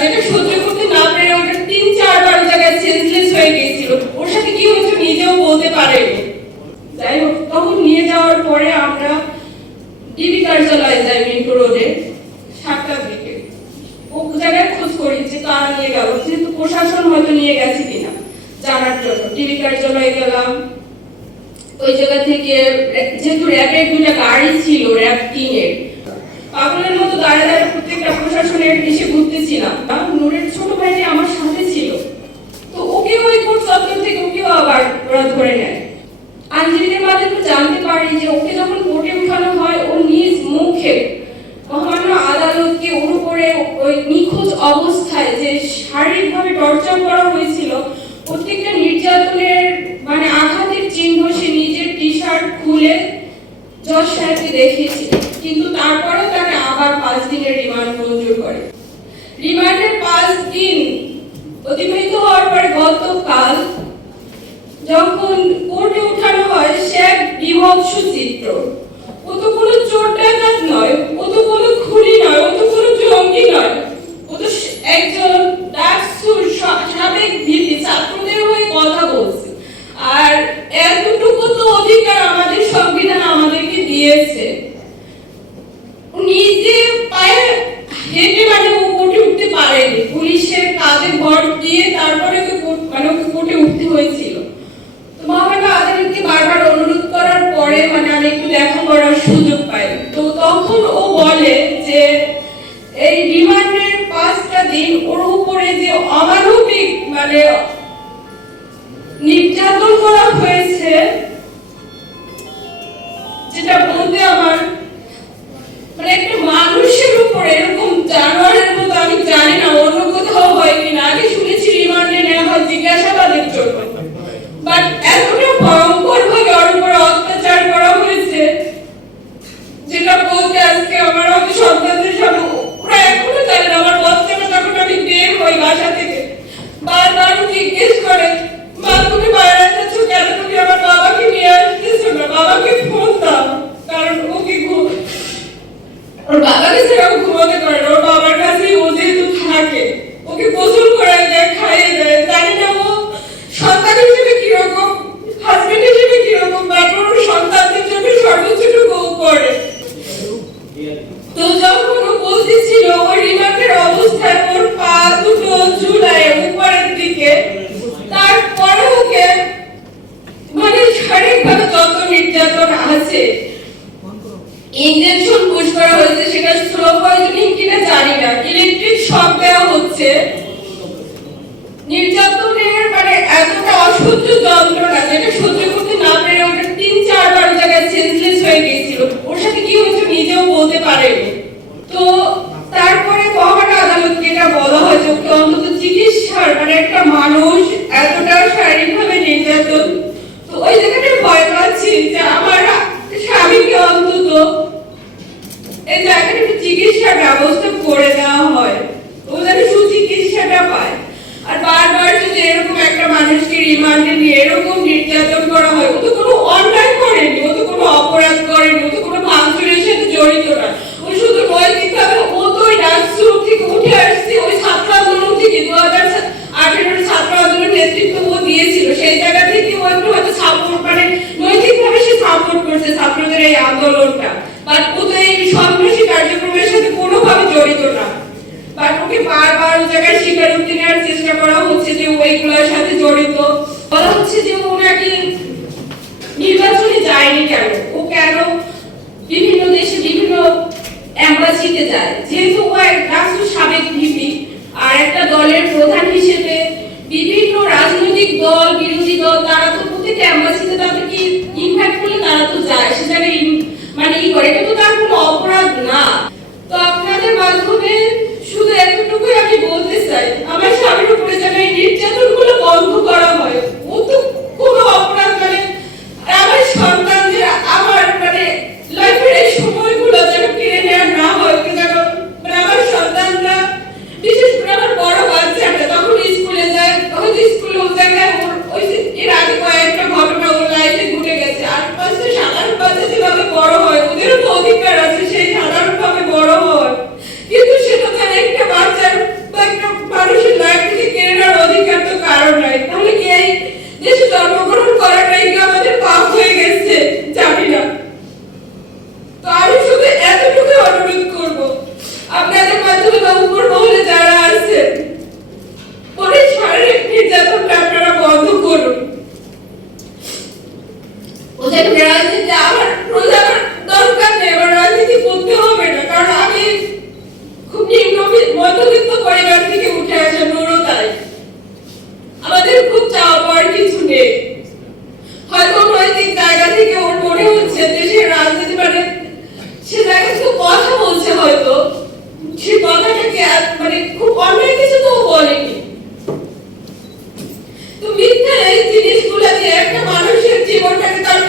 যেটা সহ্য করতে না পেরে ওটা 3-4 বার জায়গায় সেন্সলেস হয়ে গিয়েছিল। ওর সাথে কি হয়েছে নিজেও বলতে পারেনি। যাই হোক, তখন নিয়ে যাওয়ার পরে আমরা ডিবি কার্যালয়ে যাই মিন্টু রোডে 7টার দিকে। ও জায়গায় খোঁজ করি যে কারা নিয়ে গেল, যেহেতু প্রশাসন হয়তো নিয়ে গেছে কিনা জানার জন্য ডিবি কার্যালয়ে গেলাম। ওই জায়গা থেকে যেহেতু র্যাবের 2টা গাড়ি ছিল, র্যাব 3-এর, পাগলের মতো দাঁড়িয়ে দাঁড়িয়ে প্রত্যেকটা প্রশাসনের এসে ঘুরতেছিলাম। নূরের ছোট ভাইটি আমার সাথে ছিল, তো ওকে ওই কোর্ট চত্বর থেকে ওকেও আবার ওরা ধরে নেয়। আইনজীবীদের মাধ্যমে জানতে পারি যে ওকে যখন কোর্টে উঠানো হয়, ও নিজ মুখে মহামান্য আদালতকে ওর উপরে ওই নিখোঁজ অবস্থায় যে শারীরিকভাবে টর্চার করা হয়েছিল, প্রত্যেকটা নির্যাতনের মানে আঘাতের চিহ্ন সে নিজের টি শার্ট খুলে জজ সাহেবকে দেখিয়েছিল। কিন্তু তারপরেও তাকে আবার 5 দিনের রিমান্ড মঞ্জুর করে। রিমান্ডের 5 দিন অতিবাহিত হওয়ার পরে গতকাল যখন কোর্টে উঠানো হয়, সে এক বিভৎস চিত্র। ও তো কোনো চোর ডাকাত নয়, ও তো কোনো খুনি নয়, ও তো কোনো জঙ্গি নয়, ও তো একজন ডাকসুর সাবেক ভিপি, ছাত্রদের হয়ে কথা বলছে। আর এতটুকু তো অধিকার আমাদের সংবিধান আমাদেরকে দিয়েছে। নিজে পায়ে হেঁটে মানে ও কোর্টে উঠতে পারেনি, পুলিশের কাঁধে ভর দিয়ে তারপরে ওকে কোর্টে উঠতে হয়েছিল। তো মহামান্য আদালতকে বারবার অনুরোধ করার পরে মানে আমি একটু দেখা করার সুযোগ পাই। তো তখন ও বলে যে এই রিমান্ডের 5টা দিন ওর উপরে যে অমানবিক মানে নির্যাতন করা হয়েছে, যেটা বলতে আমার মানে একটা মানুষের উপরে এরকম জানোয়ারের মতো, আমি জানি না অন্য কোথাও হয় কিনা, আগে শুনেছি রিমান্ডে নেওয়া হয় জিজ্ঞাসাবাদের জন্য, বাট এতটা ভয়ঙ্কর ভাবে ওর উপরে অত্যাচার করা হয়েছে যেটা বলতে আজকে আমার হয়তো সন্তানদের সামনে ওরা এখনো জানে না। আমার বাচ্চাটা যখন আমি বের হই বাসা থেকে বারবার জিজ্ঞেস করে, মা তুমি বাইরে যাচ্ছ কেন, তুমি আমার বাবাকে নিয়ে আসতেছো না, বাবাকে ফোন দাও। কারণ ওকে ওর বাবাকে সেরকম ঘুমাতে পারে না, ওর বাবার কাছেই ও যেহেতু থাকে, ওকে গোসল করায় দেয়, খাইয়ে দেয়। জানি না ও সন্তান হিসেবে কিরকম, হাজবেন্ড হিসেবে কিরকম, বাট ওর সন্তানদের জন্য সর্বোচ্চটুকু করে। তো যখন ও বলতেছিল ওই রিমান্ডের অবস্থায় ওর পা দুটো ঝুলায় উপরের দিকে, তারপরে ওকে মানে শারীরিকভাবে যত নির্যাতন আছে, ইনজেকশন পুশ করা হয়েছে, সেটা স্লো পয়জনিং কিনা জানি না, ইলেকট্রিক শক দেওয়া হচ্ছে। নির্যাতনের মানে এতটা অসহ্য যন্ত্রণা যেটা সহ্য করতে না পেরে ওটা 3-4 বার জায়গায় সেন্সলেস হয়ে গিয়েছিল। ওর সাথে কি হয়েছে নিজেও বলতে পারেনি। তো তারপরে মহামান্য আদালতকে এটা বলা হয় যে ওকে অন্তত চিকিৎসার মানে একটা মানুষ এতটা শারীরিকভাবে নির্যাতন, তো ওই জায়গাটা ভয় পাচ্ছি যে আমার স্বামীকে অন্তত এই জায়গাটা একটু চিকিৎসার ব্যবস্থা করে দেওয়া হয়, ও যেন সুচিকিৎসাটা পায়। আর বারবার যদি এরকম একটা মানুষকে রিমান্ডে নিয়ে এরকম নির্যাতন করা হয়, ও তো কোনো অন্যায় করেনি, ও তো কোনো অপরাধ করেনি, ও তো কোনো ভাঙচুরের সাথে জড়িত না, ও শুধু নৈতিকভাবে ও তো ওই ডাকসুর থেকে উঠে আসছে, ওই ছাত্র আন্দোলন থেকে 2018 ছাত্র আন্দোলন নেতৃত্ব ও দিয়েছিল, সেই জায়গা থেকে ও একটু হয়তো সাপোর্ট মানে নৈতিকভাবে সে সাপোর্ট করছে ছাত্রদের এই আন্দোলনটা, বাট ও তো এই সন্ত্রাসী কার্যক্রমের সাথে কোনোভাবে জড়িত না। বাট ওকে বারবার ওই জায়গায় স্বীকারোক্তি নেওয়ার চেষ্টা করা হচ্ছে যে ওইগুলোর সাথে জড়িত। বলা হচ্ছে যে ও নাকি নির্বাচনে যায়নি কেন, ও কেন বিভিন্ন দেশে বিভিন্ন এম্বাসিতে যায়, যেহেতু ও এক রাষ্ট্র সাবেক ভিপি আর একটা দলের প্রধান হিসেবে বিভিন্ন রাজনৈতিক দল বিরোধী দল তারা তো প্রত্যেকটা এম্বাসিতে তাদেরকে ইনভাইট করলে তারা তো যায়, সে জায়গায় মানে ই করে, কিন্তু তার কোনো অপরাধ না। তো আপনাদের মাধ্যমে শুধু এতটুকুই আমি বলতে চাই, আমার স্বামীর উপরে যেন এই নির্যাতনগুলো বন্ধ করা হয়। ও তো কোনো অপরাধ মানে আমার সন্তানদের আমার মানে লাইফের এই সময়গুলো যেন কেড়ে নেওয়া না হয়, যেন মানে আমার সন্তানরা বিশেষ করে আমার বড় বাচ্চাটা মানে খুব অন্যায় কিছু তো ও বলেনি। তো মিথ্যা এই জিনিসগুলো দিয়ে একটা মানুষের জীবনটাকে তার